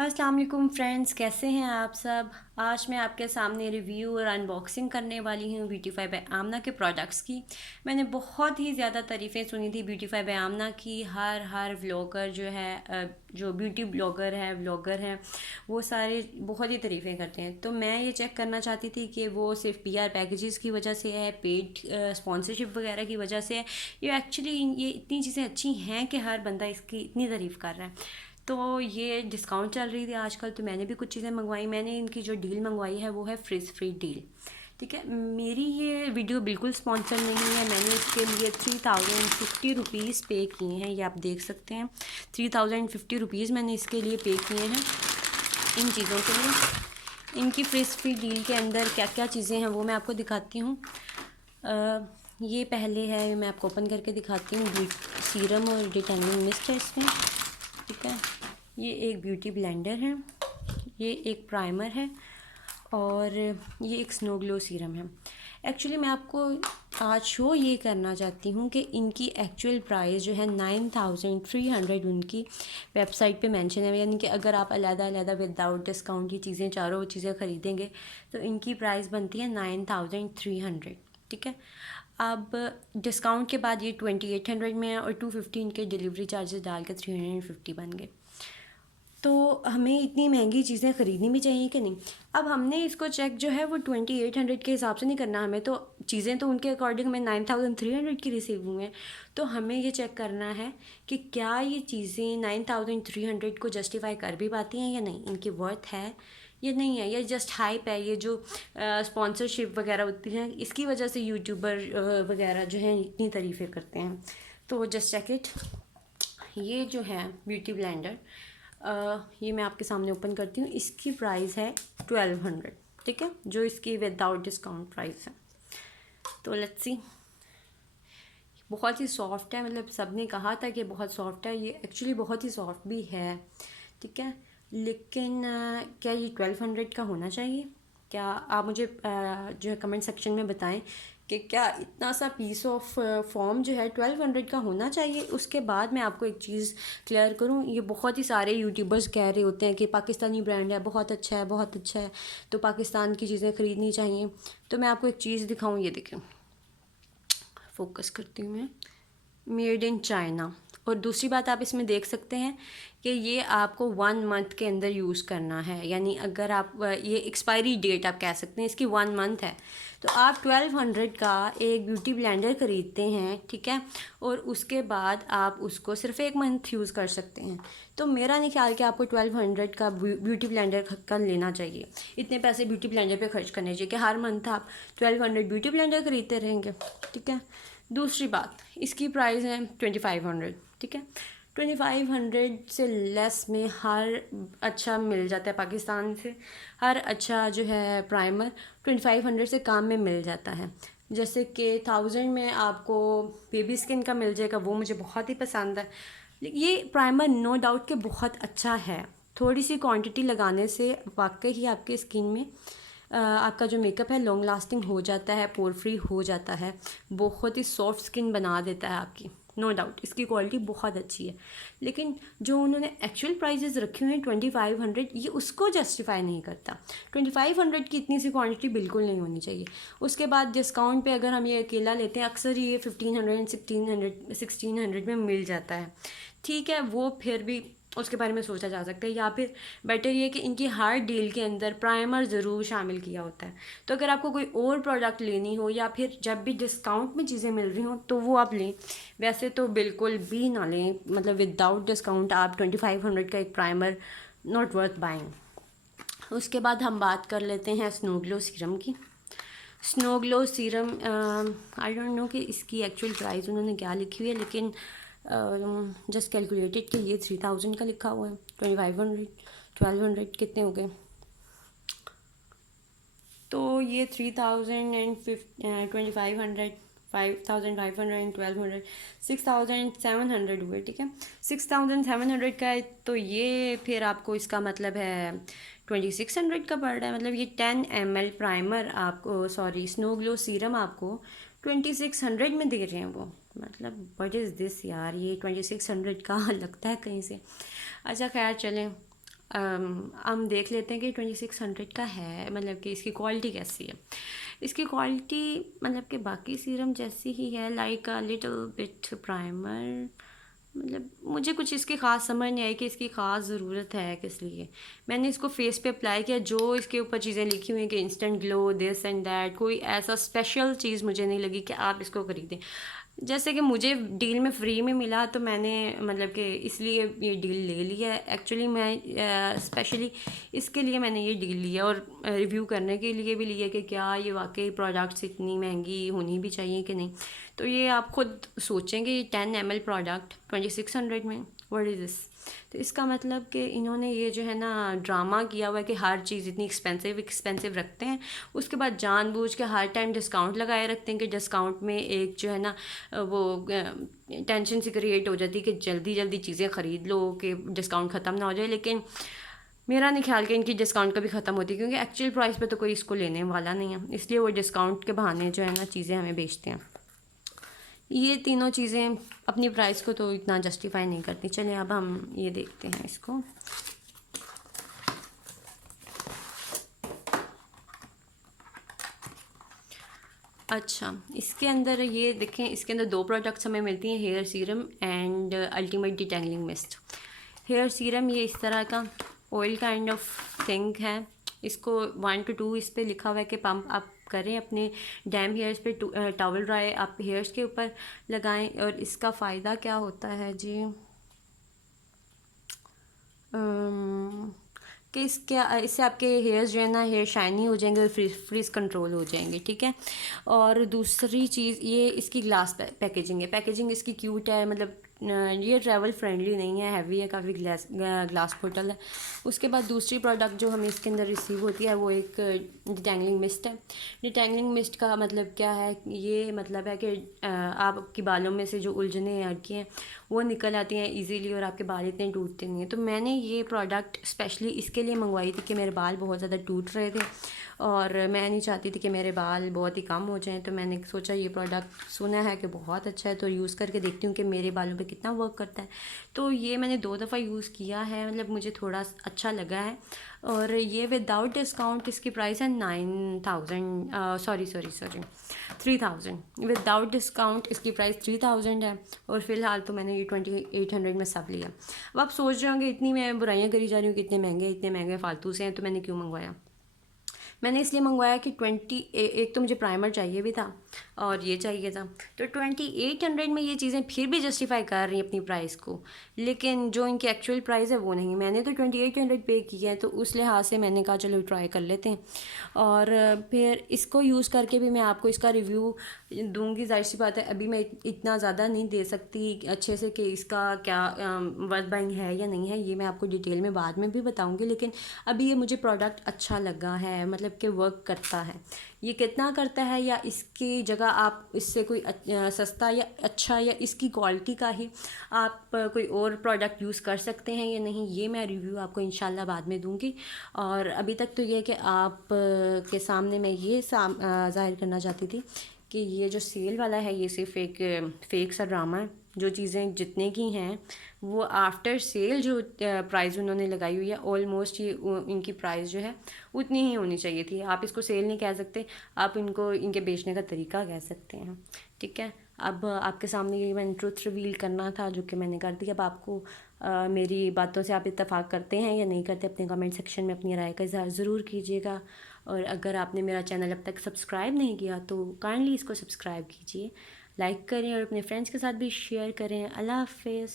अस्सलाम वालेकुम फ्रेंड्स, कैसे हैं आप सब। आज मैं आपके सामने रिव्यू और अनबॉक्सिंग करने वाली हूँ ब्यूटीफाई बाय आमना के प्रोडक्ट्स की। मैंने बहुत ही ज़्यादा तारीफ़ें सुनी थी ब्यूटीफाई बाय आमना की। हर व्लॉगर जो है जो ब्यूटी ब्लॉगर है व्लॉगर हैं, वो सारे बहुत ही तारीफ़ें करते हैं। तो मैं ये चेक करना चाहती थी कि वो सिर्फ पीआर पैकेजेस की वजह से है, पेड स्पॉन्सरशिप वगैरह की वजह से है, ये एक्चुअली ये इतनी चीज़ें अच्छी हैं कि हर बंदा इसकी इतनी तारीफ़ कर रहा है। तो ये डिस्काउंट चल रही थी आजकल, तो मैंने भी कुछ चीज़ें मंगवाई। मैंने इनकी जो डील मंगवाई है वो है फ्रिज फ्री डील। ठीक है, मेरी ये वीडियो बिल्कुल स्पॉन्सर नहीं है। मैंने इसके लिए 3050 रुपीज़ पे किए हैं, ये आप देख सकते हैं। 3050 रुपीज़ मैंने इसके लिए पे किए हैं इन चीज़ों के लिए। इनकी फ्रिज फ्री डील के अंदर क्या क्या चीज़ें हैं वो मैं आपको दिखाती हूँ। ये पहले है, मैं आपको ओपन करके दिखाती हूँ। सीरम और डिटेंगिंग मिस्ट है इसमें। ठीक है, ये एक ब्यूटी ब्लेंडर है, ये एक प्राइमर है और ये एक स्नो ग्लो सीरम है। एक्चुअली मैं आपको आज शो ये करना चाहती हूँ कि इनकी एक्चुअल प्राइस जो है 9300 उनकी वेबसाइट पे मेंशन है। यानी कि अगर आप अलग विदाउट डिस्काउंट की चीज़ें चारों चीज़ें ख़रीदेंगे तो इनकी प्राइस बनती है 9300। ठीक है, अब डिस्काउंट के बाद ये 2800 में है और 250 इनके डिलीवरी चार्जेस डाल के 350 बन गए। तो हमें इतनी महंगी चीज़ें ख़रीदनी भी चाहिए कि नहीं। अब हमने इसको चेक जो है वो 2800 के हिसाब से नहीं करना। हमें तो चीज़ें तो उनके अकॉर्डिंग हमें 9300 की रिसीव हुई हैं। तो हमें ये चेक करना है कि क्या ये चीज़ें 9300 को जस्टिफाई कर भी पाती हैं या नहीं, इनकी वर्थ है या नहीं है, या जस्ट हाइप है। ये जो स्पॉन्सरशिप वगैरह होती है इसकी वजह से यूट्यूबर वगैरह जो है इतनी तारीफ़ें करते हैं। तो जस्ट चेक इट। ये जो है ब्यूटी ब्लेंडर, ये मैं आपके सामने ओपन करती हूँ। इसकी प्राइस है 1200। ठीक है, जो इसकी विदाउट डिस्काउंट प्राइस है। तो लेट्स सी। बहुत ही सॉफ्ट है, मतलब सब ने कहा था कि बहुत सॉफ्ट है, ये एक्चुअली बहुत ही सॉफ्ट भी है। ठीक है, लेकिन क्या ये 1200 का होना चाहिए? क्या आप मुझे जो है कमेंट सेक्शन में बताएं कि क्या इतना सा पीस ऑफ फॉर्म जो है 1200 का होना चाहिए। उसके बाद मैं आपको एक चीज़ क्लियर करूं, ये बहुत ही सारे यूट्यूबर्स कह रहे होते हैं कि पाकिस्तानी ब्रांड है, बहुत अच्छा है, बहुत अच्छा है, तो पाकिस्तान की चीज़ें ख़रीदनी चाहिए। तो मैं आपको एक चीज़ दिखाऊं, ये देखें, फोकस करती हूँ मैं, मेड इन चाइना। और दूसरी बात आप इसमें देख सकते हैं कि ये आपको 1 मंथ के अंदर यूज़ करना है। यानी अगर आप ये एक्सपायरी डेट आप कह सकते हैं इसकी 1 मंथ है। तो आप 1200 का एक ब्यूटी ब्लेंडर ख़रीदते हैं, ठीक है, और उसके बाद आप उसको सिर्फ 1 मंथ यूज़ कर सकते हैं। तो मेरा नहीं ख्याल कि आपको 1200 का ब्यूटी ब्लेंडर का लेना चाहिए। इतने पैसे ब्यूटी ब्लेंडर पे खर्च करने चाहिए कि हर मंथ आप 1200 ब्यूटी ब्लेंडर ख़रीदते रहेंगे। ठीक है, दूसरी बात, इसकी प्राइस है 2500। ठीक है, 2500 से लेस में हर अच्छा मिल जाता है पाकिस्तान से। हर अच्छा जो है प्राइमर 2500 से काम में मिल जाता है। जैसे कि 1000 में आपको बेबी स्किन का मिल जाएगा, वो मुझे बहुत ही पसंद है। ये प्राइमर नो डाउट कि बहुत अच्छा है। थोड़ी सी क्वांटिटी लगाने से वाकई ही आपके स्किन में आपका जो मेकअप है लॉन्ग लास्टिंग हो जाता है, पोर फ्री हो जाता है, बहुत ही सॉफ्ट स्किन बना देता है आपकी। नो डाउट इसकी क्वालिटी बहुत अच्छी है। लेकिन जो उन्होंने एक्चुअल प्राइजेस रखे हुए हैं 2500, ये उसको जस्टिफाई नहीं करता। 2500 की इतनी सी क्वांटिटी बिल्कुल नहीं होनी चाहिए। उसके बाद डिस्काउंट पे अगर हम ये अकेला लेते हैं, अक्सर ये 1500 1600 में मिल जाता है। ठीक है, वो फिर भी उसके बारे में सोचा जा सकता है। या फिर बेटर ये कि इनकी हर डील के अंदर प्राइमर ज़रूर शामिल किया होता है। तो अगर आपको कोई और प्रोडक्ट लेनी हो या फिर जब भी डिस्काउंट में चीज़ें मिल रही हों तो वो आप लें। वैसे तो बिल्कुल भी ना लें, मतलब विदाउट डिस्काउंट आप 2500 का एक प्राइमर नॉट वर्थ बाइंग। उसके बाद हम बात कर लेते हैं स्नो ग्लो सीरम की। Snow glow serum, I don't know कि इसकी एक्चुअल प्राइस उन्होंने क्या लिखी हुई है, लेकिन जस्ट कैलकुलेटेड के लिए 3000 का लिखा हुआ है। 2500 1200 कितने हो गए? तो ये 3000 एंड 2500 5500 एंड 1200 6700 हुए। ठीक है, 6700 का है। तो ये फिर आपको इसका मतलब है 2600 का पड़ रहा है। मतलब ये 10 ml प्राइमर आपको, सॉरी, स्नो ग्लो सीरम आपको 2600 में दे रहे हैं वो। मतलब व्हाट इज़ दिस यार, ये 2600 का लगता है कहीं से। अच्छा खैर चलें, हम देख लेते हैं कि 2600 का है, मतलब कि इसकी क्वालिटी कैसी है। इसकी क्वालिटी मतलब कि बाकी सीरम जैसी ही है, like a little bit primer. मतलब मुझे कुछ इसकी ख़ास समझ नहीं आई कि इसकी ख़ास ज़रूरत है किस लिए। मैंने इसको फेस पे अप्लाई किया, जो इसके ऊपर चीज़ें लिखी हुई हैं कि instant glow this and that, कोई ऐसा स्पेशल चीज़ मुझे नहीं लगी कि आप इसको ख़रीदें। जैसे कि मुझे डील में फ्री में मिला तो मैंने मतलब कि इसलिए ये डील ले लिया है। एक्चुअली मैं स्पेशली इसके लिए मैंने ये डील लिया और रिव्यू करने के लिए भी लिया कि क्या ये वाकई प्रोडक्ट्स इतनी महंगी होनी भी चाहिए कि नहीं। तो ये आप खुद सोचेंगे, ये 10 ml प्रोडक्ट 2600 में, व्हाट इज़ दिस। तो इसका मतलब कि इन्होंने ये जो है ना ड्रामा किया हुआ है कि हर चीज़ इतनी एक्सपेंसिव रखते हैं, उसके बाद जानबूझ के हर टाइम डिस्काउंट लगाए रखते हैं कि डिस्काउंट में एक जो है ना वो टेंशन सी क्रिएट हो जाती है कि जल्दी जल्दी चीज़ें ख़रीद लो कि डिस्काउंट ख़त्म ना हो जाए। लेकिन मेरा नहीं ख्याल कि इनकी डिस्काउंट कभी ख़त्म होती, क्योंकि एक्चुअल प्राइस पे तो कोई इसको लेने वाला नहीं है, इसलिए वो डिस्काउंट के बहाने जो है ना चीज़ें हमें बेचते हैं। ये तीनों चीज़ें अपनी प्राइस को तो इतना जस्टिफाई नहीं करती। चलिए अब हम ये देखते हैं इसको। अच्छा, इसके अंदर ये देखें, इसके अंदर 2 प्रोडक्ट्स हमें मिलती हैं, hair serum and ultimate detangling mist. Hair serum ये इस तरह का ऑयल काइंड ऑफ थिंग है। इसको 1 to 2 इस पे लिखा हुआ है कि पंप आप करें अपने डैम हेयर्स पे, टॉवल ड्राई आप हेयर्स के ऊपर लगाएं। और इसका फ़ायदा क्या होता है जी, कि इससे आपके हेयर्स जो है ना हेयर शाइनी हो जाएंगे और फ्रीज कंट्रोल हो जाएंगे, ठीक है। और दूसरी चीज़ ये इसकी ग्लास पैकेजिंग है। पैकेजिंग इसकी क्यूट है, मतलब ये ट्रैवल फ्रेंडली नहीं है, हैवी है काफ़ी, ग्लास बोतल है। उसके बाद दूसरी प्रोडक्ट जो हमें इसके अंदर रिसीव होती है वो एक डिटेंगलिंग मिस्ट है। डिटेंगलिंग मिस्ट का मतलब क्या है, ये मतलब है कि आपके बालों में से जो उलझने अड़के हैं वो निकल आती हैं इजीली और आपके बाल इतने टूटते नहीं हैं। तो मैंने ये प्रोडक्ट स्पेशली इसके लिए मंगवाई थी कि मेरे बाल बहुत ज़्यादा टूट रहे थे और मैं नहीं चाहती थी कि मेरे बाल बहुत ही कम हो जाएं। तो मैंने सोचा ये प्रोडक्ट सुना है कि बहुत अच्छा है, तो यूज़ करके देखती हूँ कि मेरे बालों पे कितना वर्क करता है। तो ये मैंने 2 दफ़ा यूज़ किया है, मतलब मुझे थोड़ा अच्छा लगा है। और ये विदाउट डिस्काउंट इसकी प्राइस है 9000, सॉरी 3000। विदाउट डिस्काउंट इसकी प्राइस 3000 है और फ़िलहाल तो मैंने ये 2800 में सब लिया। अब आप सोच रहे होंगे इतनी मैं बुराइयां करी जा रही हूँ कि इतने महंगे फालतू से हैं, तो मैंने क्यों मंगवाया। मैंने इसलिए मंगवाया कि एक तो मुझे प्राइमर चाहिए भी था और ये चाहिए था, तो 2800 में ये चीज़ें फिर भी जस्टिफाई कर रही हैं अपनी प्राइस को। लेकिन जो इनकी एक्चुअल प्राइस है वो नहीं। मैंने तो 2800 पे किया है, तो उस लिहाज से मैंने कहा चलो ट्राई कर लेते हैं। और फिर इसको यूज़ करके भी मैं आपको इसका रिव्यू दूंगी। जाहिर सी बात है अभी मैं इतना ज़्यादा नहीं दे सकती अच्छे से कि इसका क्या वर्थ बाइंग है या नहीं है, ये मैं आपको डिटेल में बाद में भी बताऊंगी। लेकिन अभी ये मुझे प्रोडक्ट अच्छा लगा है, मतलब कि वर्क करता है। ये कितना करता है या इसकी जगह आप इससे कोई सस्ता या अच्छा या इसकी क्वालिटी का ही आप कोई और प्रोडक्ट यूज़ कर सकते हैं या नहीं, ये मैं रिव्यू आपको इंशाल्लाह बाद में दूंगी। और अभी तक तो ये कि आप के सामने मैं ये ज़ाहिर करना चाहती थी कि ये जो सेल वाला है ये सिर्फ एक फेक सा ड्रामा है। जो चीज़ें जितने की हैं वो आफ्टर सेल जो प्राइस उन्होंने लगाई हुई है, ऑलमोस्ट ये इनकी प्राइस जो है उतनी ही होनी चाहिए थी। आप इसको सेल नहीं कह सकते, आप इनको इनके बेचने का तरीका कह सकते हैं, ठीक है। अब आपके सामने ये मैंने ट्रुथ रिवील करना था जो कि मैंने कर दिया। अब आपको मेरी बातों से आप इत्तेफाक करते हैं या नहीं करते, अपने कमेंट सेक्शन में अपनी राय का इज़हार ज़रूर कीजिएगा। और अगर आपने मेरा चैनल अब तक सब्सक्राइब नहीं किया तो काइंडली इसको सब्सक्राइब कीजिए, लाइक करें और अपने फ्रेंड्स के साथ भी शेयर करें। अल्लाह हाफ़िज़।